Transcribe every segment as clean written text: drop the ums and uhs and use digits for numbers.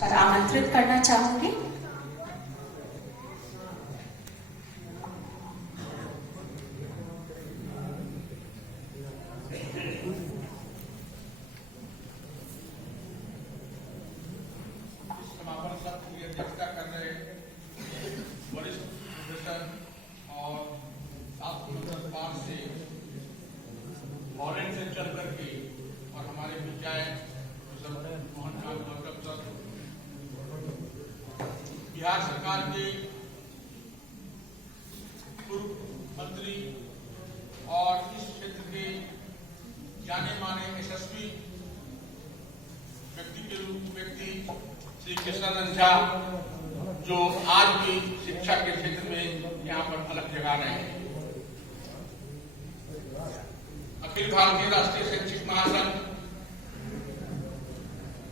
पर आमंत्रित करना चाहूंगी। समापन सत्र की अध्यक्षता कर रहे वरिष्ठ प्रोफेसर और 710 से फॉरेन से चल करके और हमारे विधायक मोहन गौतम सर, बिहार सरकार के पूर्व मंत्री और इस क्षेत्र के जाने माने यशस्वी व्यक्ति श्री कृष्णानंद झा, जो आज भी शिक्षा के क्षेत्र में यहाँ पर अलग जगा रहे हैं। अखिल भारतीय राष्ट्रीय शैक्षिक महासंघ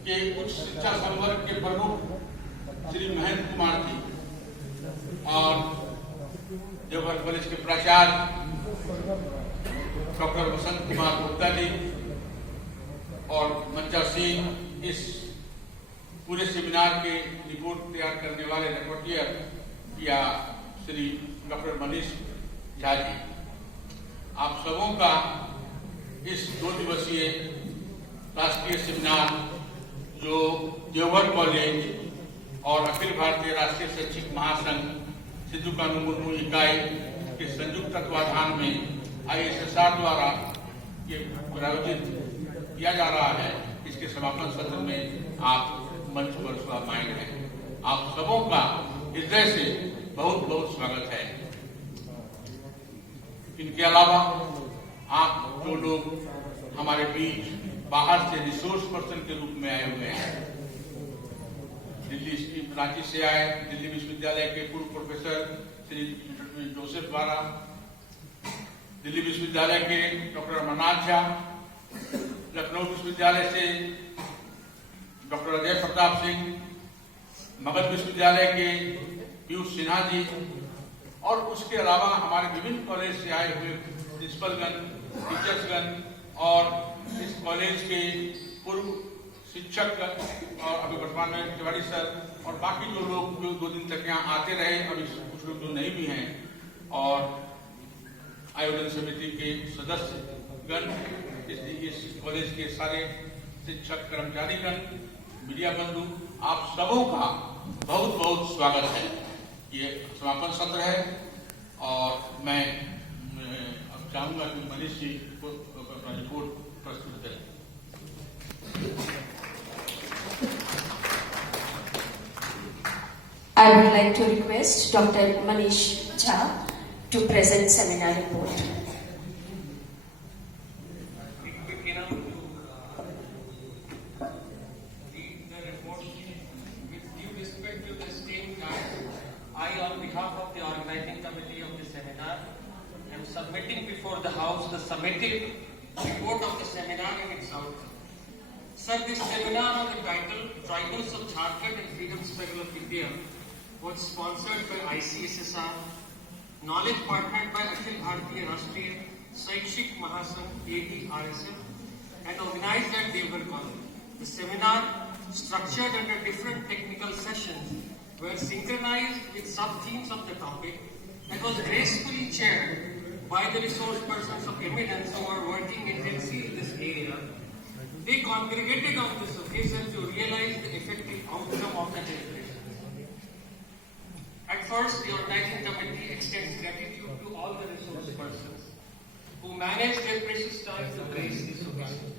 के उच्च शिक्षा संवर्ग के प्रमुख श्री महेंद्र कुमार जी और देवघर कॉलेज के प्राचार्य डॉक्टर वसंत कुमार गुप्ता जी और मंचा सिंह, इस पूरे सेमिनार के रिपोर्ट तैयार करने वाले रिपोर्टियर या श्री डॉक्टर मनीष झा जी, आप सबों का इस 2 दिवसीय राष्ट्रीय सेमिनार जो देवघर कॉलेज और अखिल भारतीय राष्ट्रीय शैक्षिक महासंघ सिद्धू कानू मुर्मू इकाई के संयुक्त तत्वाधान में ISSR द्वारा ये प्रायोजित किया जा रहा है, इसके समापन सत्र में आप मंच पर स्वागत हैं। आप सबों का हृदय से बहुत बहुत स्वागत है। इनके अलावा आप जो लोग हमारे बीच बाहर से रिसोर्स पर्सन के रूप में आए हुए हैं, रांची से आए दिल्ली विश्वविद्यालय के पूर्व प्रोफेसर श्री जोसेफ द्वारा, दिल्ली विश्वविद्यालय के डॉक्टर अमरनाथ झा, लखनऊ विश्वविद्यालय से डॉक्टर अजय प्रताप सिंह, मगध विश्वविद्यालय के पीयूष सिन्हा जी और उसके अलावा हमारे विभिन्न कॉलेज से आए हुए प्रिंसिपलगण, टीचर्सगण और इस कॉलेज के पूर्व शिक्षक और अभी वर्तमान में तिवारी सर और बाकी जो लोग 2 दिन तक यहाँ आते रहे, अभी कुछ लोग जो नहीं भी हैं, और आयोजन समिति के सदस्यगण, इस कॉलेज के सारे शिक्षक कर्मचारीगण, मीडिया बंधु, आप सबों का बहुत बहुत स्वागत है। ये समापन सत्र है और मैं अब चाहूंगा कि मनीष जी को अपना रिपोर्ट प्रस्तुत करें। I would like to request Dr. Manish Jha to present seminar report. On behalf of the organizing committee of the seminar, I am submitting before the House the summative report of the seminar and its outcome. Sir, this seminar on the title Tribals of Jharkhand and Freedom Struggle of India was sponsored by ICSSR, knowledge partnered by Akhil Bharatiya Rashtriya Shaikshic Mahasangh ABRSM, and organized at Devghar College. The seminar, structured under different technical sessions, were synchronized with sub-themes of the topic and was gracefully chaired by the resource persons of eminence who are working intensely in this area. They congregated on this occasion to realize the effective outcome of the deliberation. At first, the organizing committee extends gratitude to all the resource persons who managed their precious time to grace this occasion.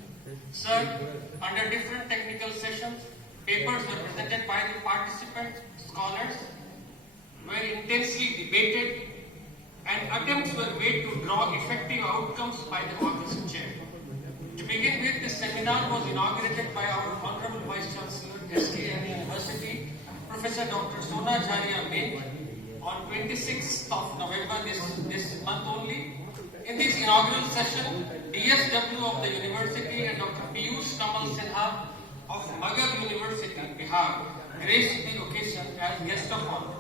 Sir, under different technical sessions, papers were presented by the participant scholars, were intensely debated, and attempts were made to draw effective outcomes by the author's chair. To begin with, this seminar was inaugurated by our Honorable Vice Chancellor, SKM University, Professor Dr. Sona Jharia Mint, on 26th of November this month only. In this inaugural session, DSW of the university and Dr. Piyush Kamal Sinha of Magad University, Bihar, graced the occasion as guest of honor.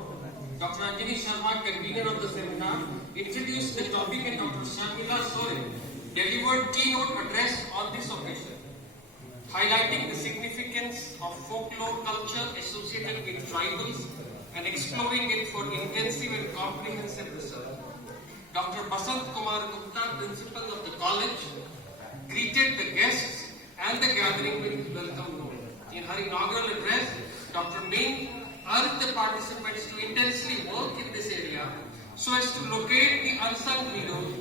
Dr. Anjani Sharma, convener of the seminar, introduced the topic, and Dr. Sharmila Soren delivered keynote address on this occasion. highlighting the significance of folklore culture associated with tribals and exploring it for intensive and comprehensive research. Dr. Basant Kumar Gupta, principal of the college, greeted the guests and the gathering with his welcome note. In her inaugural address, Dr. Ming urged the participants to intensely work in this area so as to locate the unsung heroes,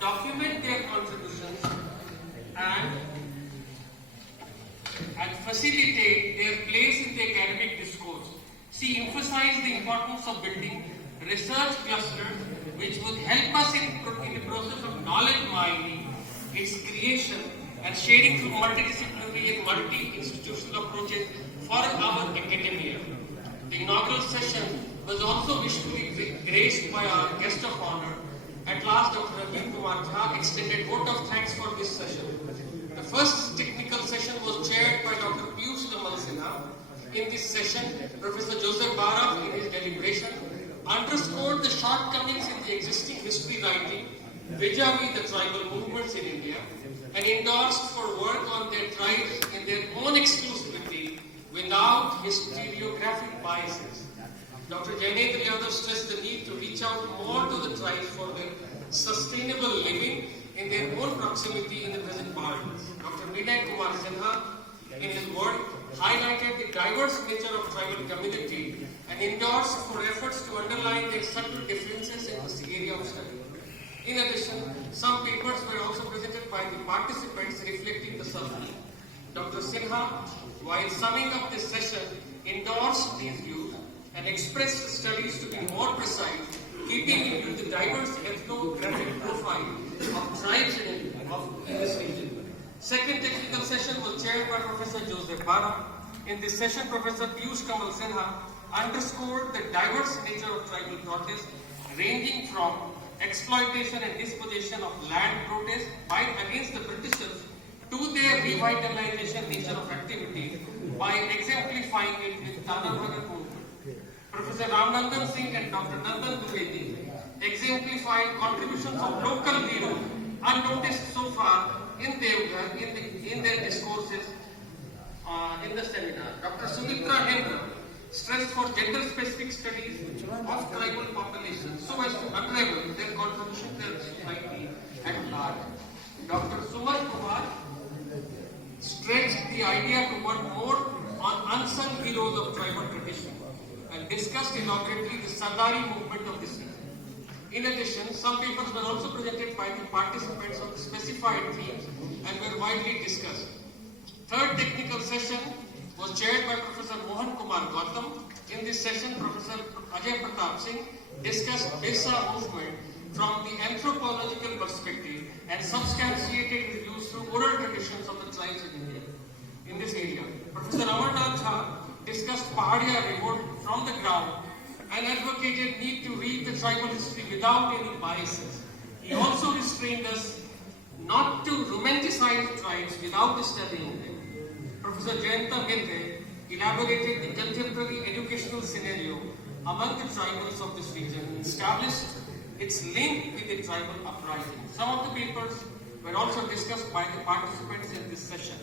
document their contributions, and facilitate their place in the academic discourse. She emphasized the importance of building research clusters which would help us in the process of knowledge mining, its creation, and sharing through multidisciplinary and multi-institutional approaches for our academia. The inaugural session was also wishfully graced by our guest of honor. At last, Dr. Ravi Kumar Jha extended vote of thanks for this session. The first technical session was chaired by Dr. Piyush Kamal Sinha. In this session, Professor Joseph Bara, in his deliberation, underscored the shortcomings in the existing history writing vis-a-vis the tribal movements in India and endorsed for work on their tribes in their own exclusivity without historiographic biases. Dr. Jainendra Yadav stressed the need to reach out more to the tribes for their sustainable living in their own proximity in the present parliament. Dr. Vinay Kumar Sinha, in his work, highlighted the diverse nature of tribal community and endorsed for efforts to underline their subtle differences in this area of study. In addition, some papers were also presented by the participants reflecting the subject. Dr. Sinha, while summing up this session, endorsed these views and expressed the studies to be more precise, keeping in view the diverse ethnographic profile of tribes in this region. Second technical session was chaired by Professor Joseph Bara. In this session, Professor Piyush Kamal Sinha underscored the diverse nature of tribal protest, ranging from exploitation and dispossession of land protest by against the Britishers to their revitalization nature of activity by exemplifying it with Tana Bhagat movement. Professor Ramnandan Singh and Dr. Nandan Dwivedi exemplified contributions of local heroes unnoticed so far in Devghar in their discourses in the seminar. Dr. Sumitra Hendra stressed for gender-specific studies of tribal populations so as to unravel their contribution to the society at large. Dr. Suman Kumar stretched the idea to work more on unsung heroes of tribal tradition and discussed elaborately the Sardari movement of this region. In addition, some papers were also presented by the participants on the specified themes and were widely discussed. Third technical session was chaired by Professor Mohan Kumar Gautam. In this session, Professor Ajay Pratap Singh discussed Birsa movement from the anthropological perspective and substantiated reviews through oral traditions of the tribes in India. In this area, Professor Amarnath Jha discussed Pahadia revolt from the ground and advocated need to read the tribal history without any biases. He also restrained us not to romanticize tribes without studying them. Professor Jayanta Mehta elaborated the contemporary educational scenario among the tribals of this region and established its link with the tribal uprising. Some of the papers were also discussed by the participants in this session.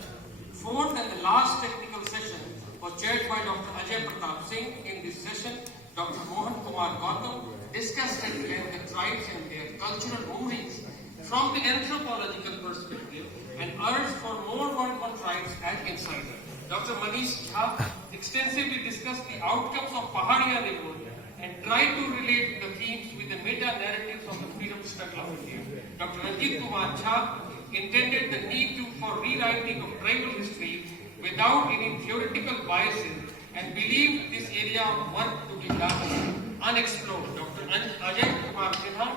Fourth and the last technical session was chaired by Dr. Ajay Pratap Singh. In this session, Dr. Mohan Kumar Gautam discussed at length the tribes and their cultural movements from the anthropological perspective and urged for more work on tribes as insider. Dr. Manish Jha extensively discussed the outcomes of Pahadia revolt and tried to relate the themes with the meta-narratives of the freedom struggle of India. Dr. Ranjit Kumar Jha intended the need for rewriting of tribal history without any theoretical biases and believed this area of work to be done unexplored. Dr. Ajay Kumar Sinha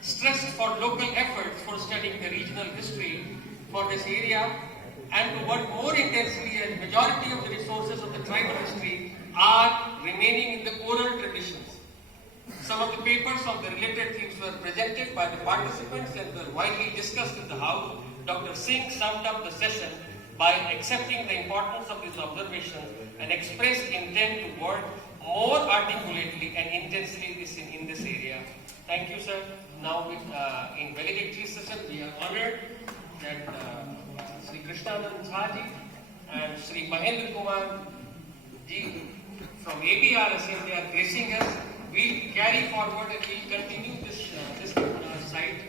stressed for local efforts for studying the regional history for this area and to work more intensely as majority of the resources of the tribal history are remaining in the oral traditions. Some of the papers on the related themes were presented by the participants and were widely discussed in the House. Dr. Singh summed up the session by accepting the importance of these observations and expressed intent to work more articulately and intensely in this area. Thank you, sir. Now, in valedictory session, we are honored that Sri Krishnanand Jha ji and Sri Mahendra Kumar ji from ABRSM, they are gracing us. We'll carry forward and we'll continue this site,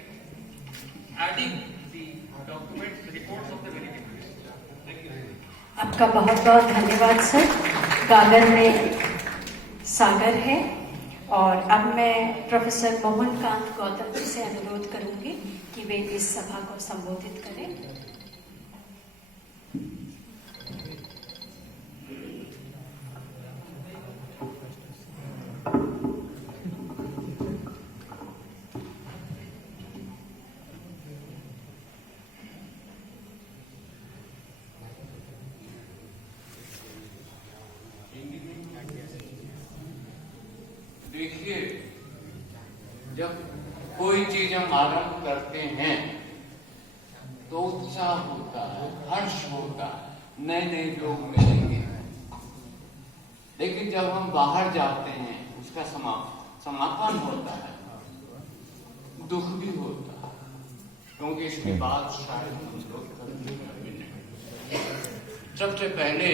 adding the documents, the reports of the very people. Thank you. आपका बहुत बहुत धन्यवाद sir. गागर में सागर है और अब मैं प्रोफेसर मोहन कांत गौतम जी से अनुरोध करूंगी कि वे इस सभा को संबोधित करें। देखिए, जब कोई चीज हम आरंभ करते हैं तो उत्साह होता है, हर्ष होता है, नए नए लोग मिलेंगे। लेकिन जब हम बाहर जाते हैं, उसका समापन होता है, दुख भी होता है, क्योंकि इसके बाद शायद हम लोग कभी मिलेंगे। सबसे पहले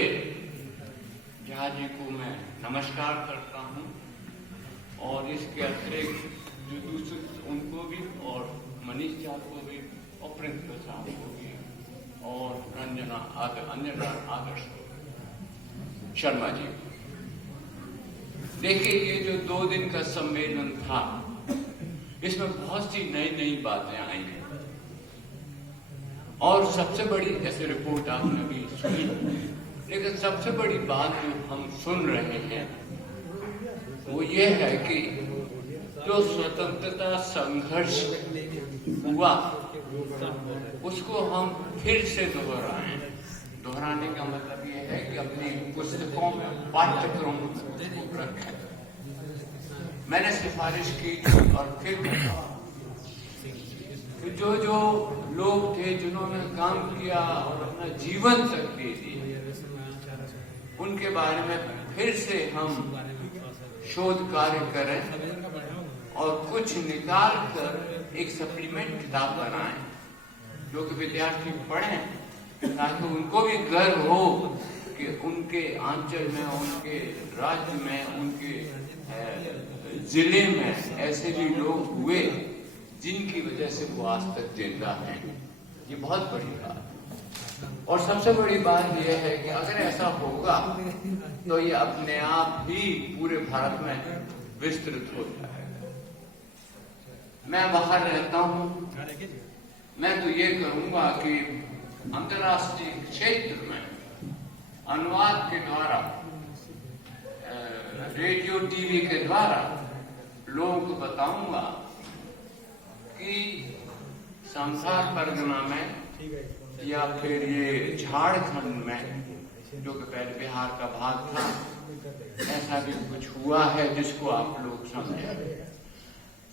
झा जी को मैं नमस्कार करता हूँ और इसके अतिरिक्त जो दूसरे उनको भी और मनीष झा को भी और प्रिंसिपल साहब को भी और अंजना आदर्श शर्मा जी। देखिए, ये जो 2 दिन का सम्मेलन था, इसमें बहुत सी नई नई बातें आई हैं और सबसे बड़ी, जैसे रिपोर्ट आपने भी सुनी, लेकिन सबसे बड़ी बात जो हम सुन रहे हैं वो ये है कि जो स्वतंत्रता संघर्ष हुआ उसको हम फिर से दोहराने का मतलब ये है कि अपनी पुस्तकों में, पाठ्यक्रम में उसको रखें। मैंने सिफारिश की और फिर जो जो लोग थे जिन्होंने काम किया और अपना जीवन तक दे दिया, उनके बारे में फिर से हम शोध कार्य करें और कुछ निकाल कर एक सप्लीमेंट किताब बनाएं जो कि विद्यार्थी पढ़ें, ताकि उनको भी गर्व हो कि उनके अंचल में, उनके राज्य में, उनके जिले में ऐसे भी लोग हुए जिनकी वजह से वो आज तक जिंदा हैं। ये बहुत बड़ी बात है। और सबसे बड़ी बात यह है कि अगर ऐसा होगा तो ये अपने आप ही पूरे भारत में विस्तृत हो जाएगा। मैं बाहर रहता हूं, मैं तो ये करूंगा कि अंतर्राष्ट्रीय क्षेत्र में अनुवाद के द्वारा, रेडियो टीवी के द्वारा लोगों को बताऊंगा कि संसार परगना में या फिर ये झारखंड में, जो कि पहले बिहार का भाग था, ऐसा भी कुछ हुआ है जिसको आप लोग समझें।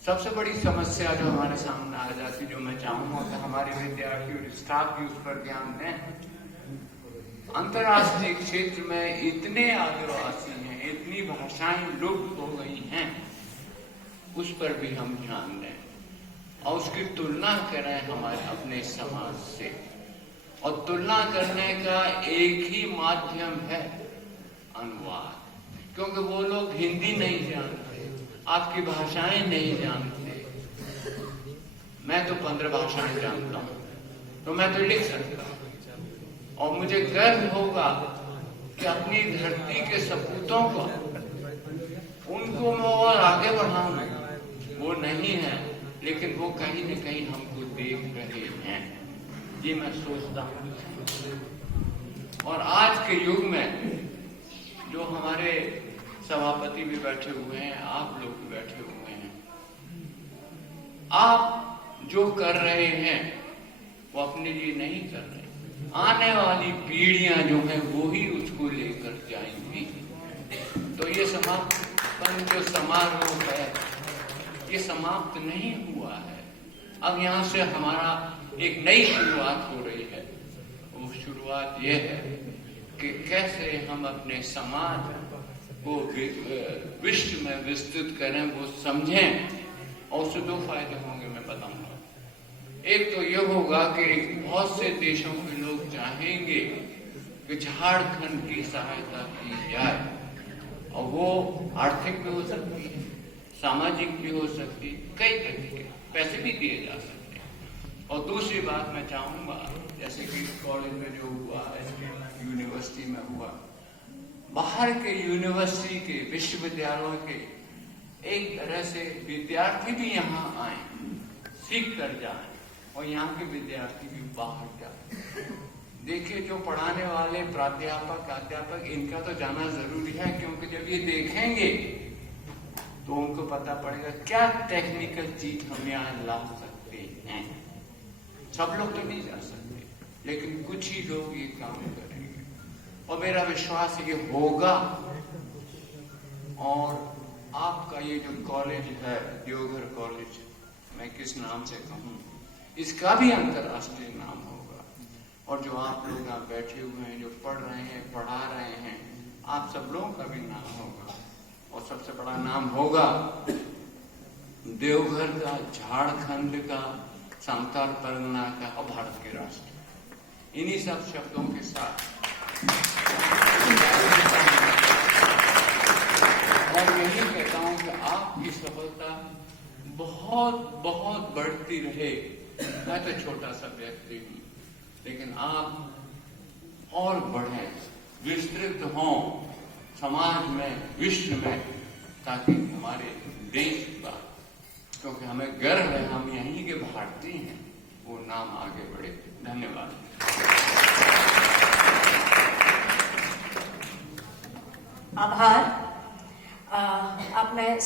सबसे बड़ी समस्या जो हमारे सामने आ जाती, जो मैं चाहूंगा कि हमारे विद्यार्थी और स्टाफ भी उस पर ध्यान दें। अंतर्राष्ट्रीय क्षेत्र में इतने आदिवासी हैं, इतनी भाषाएं लुप्त हो गई हैं, उस पर भी हम ध्यान दें और उसकी तुलना करें हमारे अपने समाज से। और तुलना करने का एक ही माध्यम है अनुवाद, क्योंकि वो लोग हिंदी नहीं जानते, आपकी भाषाएं नहीं जानते। मैं तो 15 भाषाएं जानता हूं, तो मैं तो लिख सकता हूं और मुझे गर्व होगा कि अपनी धरती के सपूतों को, उनको मैं और आगे बढ़ाऊंगा। वो नहीं है, लेकिन वो कहीं न कहीं हमको देख रहे हैं, ये मैं सोचता हूँ। और आज के युग में जो हमारे सभापति भी बैठे हुए हैं, आप लोग भी बैठे हुए हैं, आप जो कर रहे हैं वो अपने लिए नहीं कर रहे, आने वाली पीढ़ियां जो हैं वो ही उसको लेकर जाएंगी। तो ये समापन जो समारोह है, ये समाप्त नहीं हुआ है। अब यहाँ से हमारा एक नई शुरुआत हो रही है। वो शुरुआत ये है कि कैसे हम अपने समाज को विश्व में विस्तृत करें, वो समझें। और उससे 2 फायदे होंगे, मैं बताऊंगा। एक तो ये होगा कि बहुत से देशों के लोग चाहेंगे कि झारखंड की सहायता की जाए, और वो आर्थिक भी हो सकती है, सामाजिक भी हो सकती है, कई तरीके पैसे भी दिए जा सकते हैं। और दूसरी बात मैं चाहूंगा, जैसे कि कॉलेज में जो हुआ, यूनिवर्सिटी में हुआ, बाहर के यूनिवर्सिटी के, विश्वविद्यालयों के एक तरह से विद्यार्थी भी यहाँ आए, सीख कर जाए, और यहाँ के विद्यार्थी भी बाहर जाए। देखिए, जो पढ़ाने वाले अध्यापक इनका तो जाना जरूरी है, क्योंकि जब ये देखेंगे तो उनको पता पड़ेगा क्या टेक्निकल चीज हम यहाँ ला सकते हैं। सब लोग तो नहीं जा सकते, लेकिन कुछ ही लोग ये काम करेंगे, और मेरा विश्वास ये होगा। और आपका ये जो कॉलेज है, देवघर कॉलेज, मैं किस नाम से कहूँ, इसका भी अंतर्राष्ट्रीय नाम होगा। और जो आप लोग यहाँ बैठे हुए हैं, जो पढ़ रहे हैं, पढ़ा रहे हैं, आप सब लोगों का भी नाम होगा, और सबसे बड़ा नाम होगा देवघर का, झारखंड का, संथाल परगना का और भारत के राष्ट्र। इन्हीं सब शब्दों के साथ और यही कहता हूं कि आपकी सफलता बहुत बहुत बढ़ती रहे। मैं तो छोटा सा व्यक्ति हूं, लेकिन आप और बढ़े, विस्तृत हों समाज में, विश्व में, ताकि हमारे देश का, क्योंकि हमें गर्व है, हम यहीं के भारतीय हैं, वो नाम आगे बढ़े। धन्यवाद। आभार। अब मैं